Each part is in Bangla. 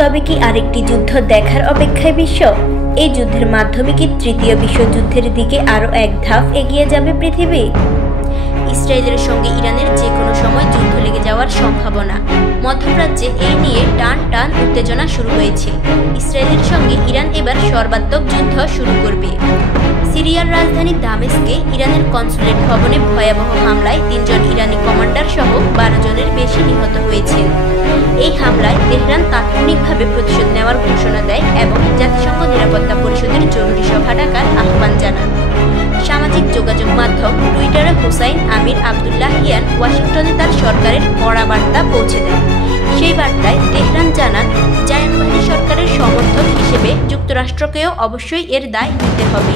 তবে কি আরেকটি যুদ্ধ দেখার অপেক্ষায় বিশ্ব? এই যুদ্ধের মাধ্যমে কি তৃতীয় বিশ্বযুদ্ধের দিকে আরও এক ধাপ এগিয়ে যাবে পৃথিবী? ইসরায়েলের সঙ্গে ইরানের যে কোনো সময় যুদ্ধ লেগে যাওয়ার সম্ভাবনা। মধ্যপ্রাচ্যে এই নিয়ে টান টান উত্তেজনা শুরু হয়েছে। ইসরায়েলের সঙ্গে ইরান এবার সর্বাত্মক যুদ্ধ শুরু করবে। সিরিয়ার রাজধানী দামেস্কে ইরানের কনসুলেট ভবনে ভয়াবহ হামলায় ৩ জন ইরানি কমান্ডার সহ ১২ জনের বেশি নিহত হয়েছেন। এই হামলায় তেহরান তাৎক্ষণিকভাবে প্রতিশোধ নেওয়ার ঘোষণা দেয় এবং জাতিসংঘ নিরাপত্তা পরিষদের জরুরি সভা ডাকার আহ্বান জানান। সামাজিক যোগাযোগ মাধ্যম টুইটারে হুসাইন আমির আবদুল্লাহিয়ান ওয়াশিংটনে তার সরকারের কড়া বার্তা পৌঁছে দেন। সেই বার্তায় তেহরান জানান, জায়নবাদী সরকারের সমর্থক হিসেবে যুক্তরাষ্ট্রকেও অবশ্যই এর দায় নিতে হবে।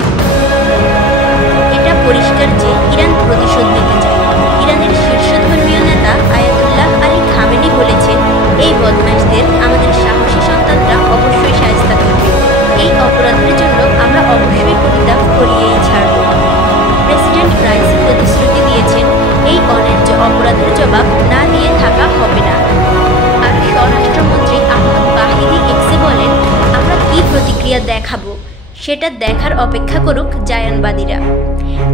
এটা পরিষ্কার যে ইরান প্রতিশোধ নিতে চায়। ইরানের শীর্ষ ধর্মীয় নেতা আয়াতুল্লাহ আলী খামেনি বলেছেন, এই বদমাইশদের আমাদের সাহসী সন্তানরা অবশ্যই শায়েস্তা করবে। এই অপরাধের জন্য আমরা অবশ্যই পরিত্যাগ করিয়েই ছাড়ব। প্রেসিডেন্ট রাইসি প্রতিশ্রুতি দিয়েছেন, এই অন্যায্য অপরাধের জবাব না দিয়ে থাকা হবে না। আর স্বরাষ্ট্রমন্ত্রী আহমদ বাহিদি এক্সে বলেন, আমরা কী প্রতিক্রিয়া দেখাবো সেটা দেখার অপেক্ষা করুক জায়নবাদীরা।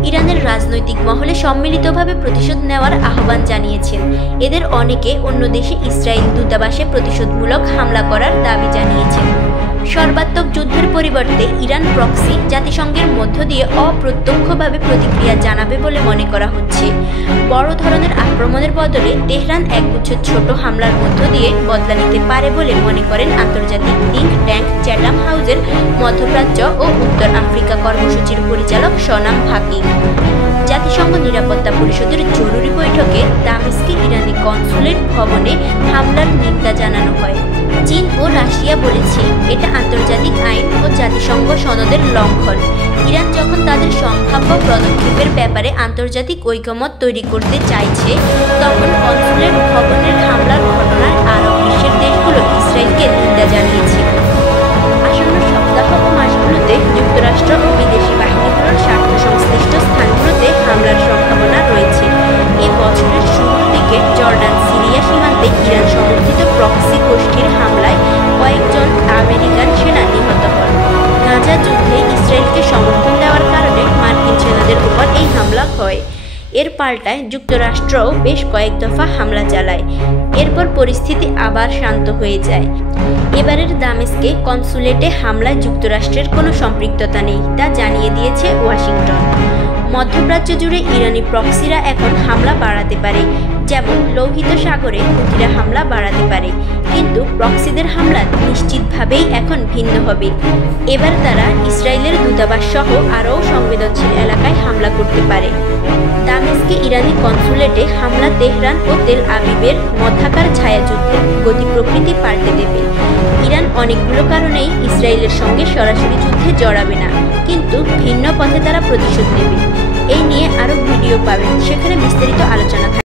ইরানের রাজনৈতিক মহলে সম্মিলিতভাবে প্রতিশোধ নেওয়ার আহ্বান জানিয়েছেন। এদের অনেকে অন্য দেশে ইসরায়েল দূতাবাসে প্রতিশোধমূলক হামলা করার দাবি জানিয়েছেন। সর্বাত্মক যুদ্ধের পরিবর্তে ইরান প্রক্সি জাতিসংঘের মধ্য দিয়ে অপ্রত্যক্ষভাবে প্রতিক্রিয়া জানাবে বলে মনে করা হচ্ছে। বড় ধরনের আক্রমণের বদলে তেহরান একগুচ্ছ ছোট হামলার মধ্য দিয়ে বদলা নিতে পারে বলে মনে করেন আন্তর্জাতিক থিঙ্ক ট্যাঙ্ক চ্যাটাম হাউসের মধ্যপ্রাচ্য ও উত্তর আফ্রিকা কর্মসূচির পরিচালক সনাম ফাকি। জাতিসংঘ নিরাপত্তা পরিষদের জরুরি বৈঠকে দামেস্কে ইরানি কনসুলেট ভবনে হামলার নিন্দা জানানো হয়। চীন ও রাশিয়া বলেছে, এটা আন্তর্জাতিক আইন ও জাতিসংঘ সনদের লঙ্ঘন। ইরান যখন তাদের সম্ভাব্য পদক্ষেপের ব্যাপারে আন্তর্জাতিক ঐকমত্য তৈরি করতে চাইছে, তখন কনসুলেট ভবনের হামলার ঘটনায় আরব বিশ্বের দেশগুলো ইসরায়েলকে নিন্দা জানিয়েছে। আসন্ন সপ্তাহ ও মাসগুলোতে যুক্তরাষ্ট্র ও বিদেশি বাহিনীগুলোর স্বার্থ সংশ্লিষ্ট স্থানগুলোতে হামলার সম্ভাবনা রয়েছে। এ বছরের শুরুর দিকে জর্ডান সিরিয়া সীমান্তে ইরান সমর্থিত প্রক্সি গোষ্ঠীর হামলায় কয়েকজন আমেরিকান সেনা নিহত হন। গাজা যুদ্ধে ইসরায়েলকে সমর্থন দেওয়ার কারণে মার্কিন সেনাদের উপর এই হামলা হয়। এর পাল্টায় যুক্তরাষ্ট্রও বেশ কয়েক দফা হামলা চালায়। এরপর পরিস্থিতি আবার শান্ত হয়ে যায়। এবারের দামেস্কে কনসুলেটে হামলায় যুক্তরাষ্ট্রের কোনো সম্পৃক্ততা নেই তা জানিয়ে দিয়েছে ওয়াশিংটন। মধ্যপ্রাচ্য জুড়ে ইরানি প্রক্সিরা এখন হামলা বাড়াতে পারে, যেমন লোহিত সাগরে হুতিরা হামলা বাড়াতে পারে, কিন্তু প্রক্সিদের হামলা নিশ্চিতভাবেই এখন ভিন্ন হবে। এবার তারা ইসরায়েলের দূতাবাস সহ আরও সংবেদনশীল এলাকায় হামলা করতে পারে। দামেস্কে ইরানি কনসুলেটে হামলা তেহরান ও তেল আবিবের মধ্যাকার ছায়াযুদ্ধের গতি প্রকৃতি পাল্টে দেবে। ইরান অনেকগুলো কারণেই ইসরায়েলের সঙ্গে সরাসরি যুদ্ধে জড়াবে না, কিন্তু ভিন্ন পথে তারা প্রতিশোধ নেবে। এই নিয়ে আরও ভিডিও পাবেন, সেখানে বিস্তারিত আলোচনা থাকবে।